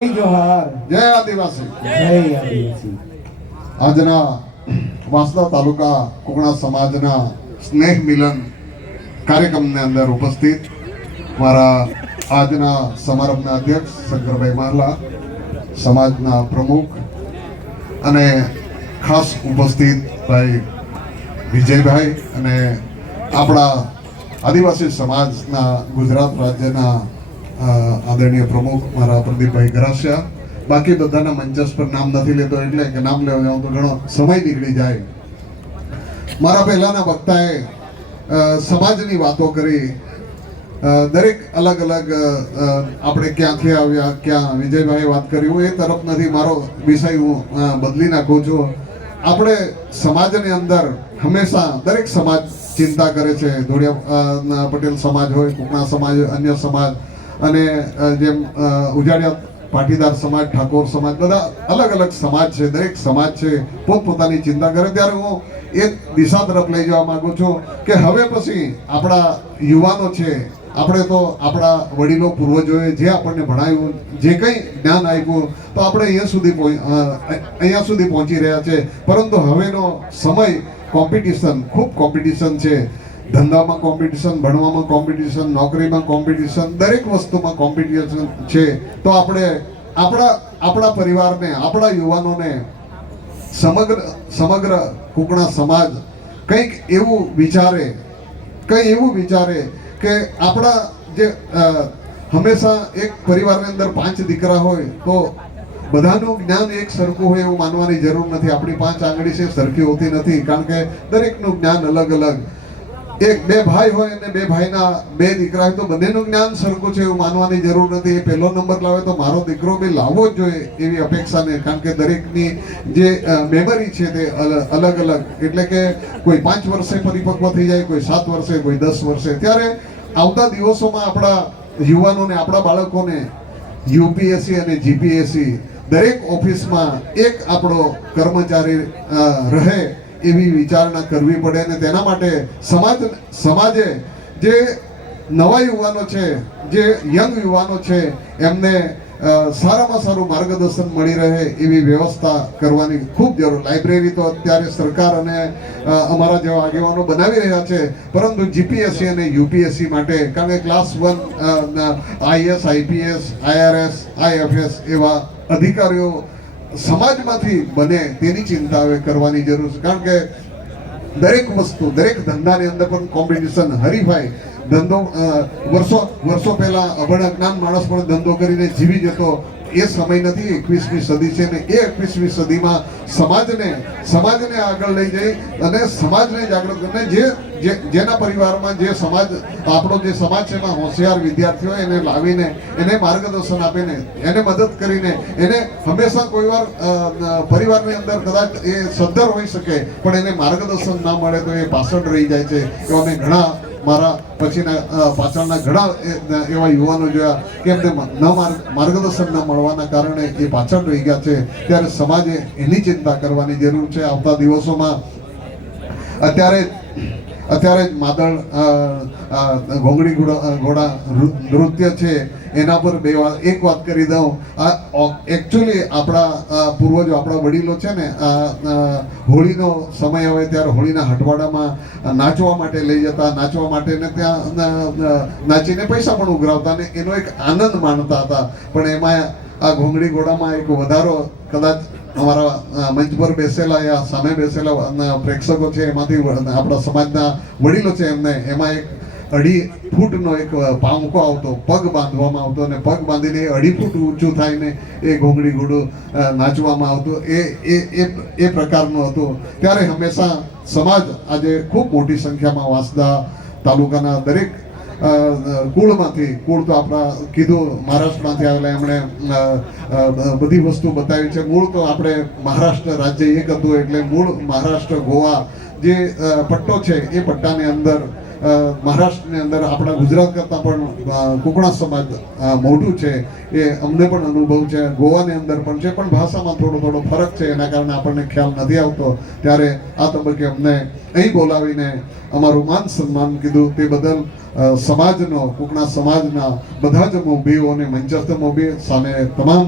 જોહાર. જય આદિવાસી. જય આદિવાસી. આજના વાંસદા તાલુકા કુકણા સમાજના સ્નેહ મિલન કાર્યક્રમની અંદર ઉપસ્થિત મારા આજના સમારંભના અધ્યક્ષ શંકરભાઈ મારલા, સમાજના પ્રમુખ અને ખાસ ઉપસ્થિત ભાઈ વિજયભાઈ અને આપણા આદિવાસી સમાજના ગુજરાત રાજ્યના આદરણીય પ્રમુખ મારા પ્રદીપભાઈ ગરાસિયા. બાકી બધાના મંચસ પર નામ નથી લેતો એટલે કે નામ લેવા જાઉં તો ઘણો સમય નીકળી જાય. મારા પહેલાના વક્તાએ સમાજની વાતો કરી. દરેક અલગ અલગ આપણે ક્યાંથી આવ્યા, ક્યાં વિજયભાઈ વાત કરી, હું એ તરફ નથી, મારો વિષય હું બદલી નાખું છું. આપણે સમાજની અંદર હંમેશા દરેક સમાજ ચિંતા કરે છે. ધોળિયા પટેલ સમાજ હોય, કુકણા સમાજ હોય, અન્ય સમાજ અને જેમ ઉજાડિયા પાટીદાર સમાજ, ઠાકોર સમાજ, બધા અલગ અલગ સમાજ છે. દરેક સમાજ છે પોતપોતાની ચિંતા કરે. ત્યારે હું એક દિશા તરફ લઈ જવા માંગુ છું કે હવે પછી આપણા યુવાનો છે, આપણે તો આપણા વડીલો પૂર્વજોએ જે આપણને ભણાવ્યું, જે કંઈ જ્ઞાન આપ્યું, તો આપણે અહીંયા સુધી પહોંચી રહ્યા છે. પરંતુ હવેનો સમય કોમ્પિટિશન, ખૂબ કોમ્પિટિશન છે. ધંધામાં કોમ્પિટિશન, ભણવામાં કોમ્પિટિશન, નોકરીમાં કોમ્પિટિશન, દરેક વસ્તુમાં કોમ્પિટિશન છે. તો આપણે આપણા પરિવારને, આપણા યુવાનોને, સમગ્ર કુકણા સમાજ કંઈક એવું વિચારે કે આપણા જે હંમેશા એક પરિવારની અંદર 5 દીકરા હોય તો બધાનું જ્ઞાન એક સરખું હોય એવું માનવાની જરૂર નથી. આપણી 5 આંગળી છે સરખી હોતી નથી, કારણ કે દરેકનું જ્ઞાન અલગ અલગ. એક 2 ભાઈ હોય અને 2 ભાઈના 2 દીકરા હોય તો બંનેનું જ્ઞાન સરખું છે એવું માનવાની જરૂર નથી. એ પહેલો નંબર લાવે તો મારો દીકરો બી લાવવો જ જોઈએ એવી અપેક્ષા નહીં, કારણ કે દરેકની જે મેમરી છે તે અલગ અલગ. એટલે કે કોઈ 5 વર્ષે પરિપક્વ થઈ જાય, કોઈ 7 વર્ષે, કોઈ 10 વર્ષે. ત્યારે આવતા દિવસોમાં આપણા યુવાનોને, આપણા બાળકોને યુપીએસસી અને જીપીએસસી દરેક ઓફિસમાં એક આપણો કર્મચારી રહે એવી વિચારણા કરવી પડે. અને તેના માટે સમાજે જે નવા યુવાનો છે, જે યંગ યુવાનો છે, એમને સારામાં સારું માર્ગદર્શન મળી રહે એવી વ્યવસ્થા કરવાની ખૂબ જરૂર. લાઇબ્રેરી તો અત્યારે સરકાર અને અમારા જેવા આગેવાનો બનાવી રહ્યા છે, પરંતુ જીપીએસસી અને યુપીએસસી માટે, કારણ કે class 1 IAS, IPS, IRS, IFS એવા અધિકારીઓ સમાજમાંથી બને તેની ચિંતા હવે કરવાની જરૂર છે. કારણ કે દરેક વસ્તુ, દરેક ધંધાની અંદર પણ કોમ્પિટિશન, હરીફાઈ. ધંધો વર્ષો પહેલા અભણ અજ્ઞાન માણસ પણ ધંધો કરીને જીવી જતો. એ સમય નથી, 21મી સદી છે ને એ 21મી સદીમાં સમાજને આગળ લઈ જઈ અને સમાજને જાગૃત કરીને જેના પરિવારમાં જે સમાજ, આપણો જે સમાજ છે એમાં હોશિયાર વિદ્યાર્થીઓ એને લાવીને એને માર્ગદર્શન આપીને, એને મદદ કરીને, એને હંમેશા કોઈ વાર પરિવારની અંદર કદાચ એ સદ્ધર હોઈ શકે પણ એને માર્ગદર્શન ના મળે તો એ પાછળ રહી જાય છે. એવા મેં ઘણા મારા પાછળના ઘણા એવા યુવાનો જોયા કે એમને માર્ગદર્શન ન મળવાના કારણે એ પાછળ રહી ગયા છે. ત્યારે સમાજે એની ચિંતા કરવાની જરૂર છે. આવતા દિવસોમાં અત્યારે જ માદળ ઘોંઘડી ઘોડા નૃત્ય છે, એના પર એક વાત કરી દઉં. એકચ્યુઅલી આપણા પૂર્વજો, આપણા વડીલો છે ને, હોળીનો સમય આવે ત્યારે હોળીના હટવાડામાં નાચવા માટે લઈ જતા, નાચવા માટે ને ત્યાં નાચીને પૈસા પણ ઉઘરાવતા ને એનો એક આનંદ માણતા હતા. પણ એમાં આ ઘોંઘડી ઘોડામાં એક વધારો, કદાચ અમારા મંચ પર બેસેલા યા સામે બેસેલા પ્રેક્ષકો છે એમાંથી આપણા સમાજના વડીલો છે, એમાં એક 2.5 ફૂટનો એક પાંખો આવતો, પગ બાંધવામાં આવતો અને પગ બાંધીને 2.5 ફૂટ ઊંચું થઈને એ ઘોંઘડી ઘોડું નાચવામાં આવતું. એ પ્રકારનું હતું. ત્યારે હંમેશા સમાજ આજે ખૂબ મોટી સંખ્યામાં વાંસદા તાલુકાના દરેક કુળ તો આપણા કીધું મહારાષ્ટ્રમાંથી આવેલા, એમણે બધી વસ્તુ બતાવી છે. મૂળ તો આપણે મહારાષ્ટ્ર રાજ્ય એક હતું, એટલે મૂળ મહારાષ્ટ્ર, ગોવા જે પટ્ટો છે એ પટ્ટાની અંદર, મહારાષ્ટ્રની અંદર આપણા ગુજરાત કરતાં પણ કુકણા સમાજ મોટું છે. એ અમને પણ અનુભવ છે. ગોવાની અંદર પણ છે, પણ ભાષામાં થોડો ફરક છે, એના કારણે આપણને ખ્યાલ નથી આવતો. ત્યારે આ તબક્કે અમને અહીં બોલાવીને અમારું માન સન્માન કીધું તે બદલ સમાજનો કુકણા સમાજના બધા જ મોભીઓ અને મંચસ્થ મોભી સામે તમામ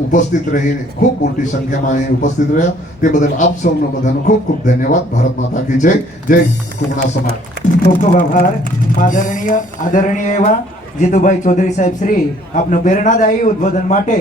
ઉપસ્થિત રહીને ખૂબ મોટી સંખ્યામાં અહીં ઉપસ્થિત રહ્યા તે બદલ આપ સૌનો બધાનો ખૂબ ખૂબ ધન્યવાદ. ભારત માતા કી જય. જય કુકણા સમાજ. ખૂબ ખૂબ આભાર. આદરણીય એવા જીતુભાઈ ચૌધરી સાહેબ શ્રી આપનું પ્રેરણાદાયી ઉદ્બોધન માટે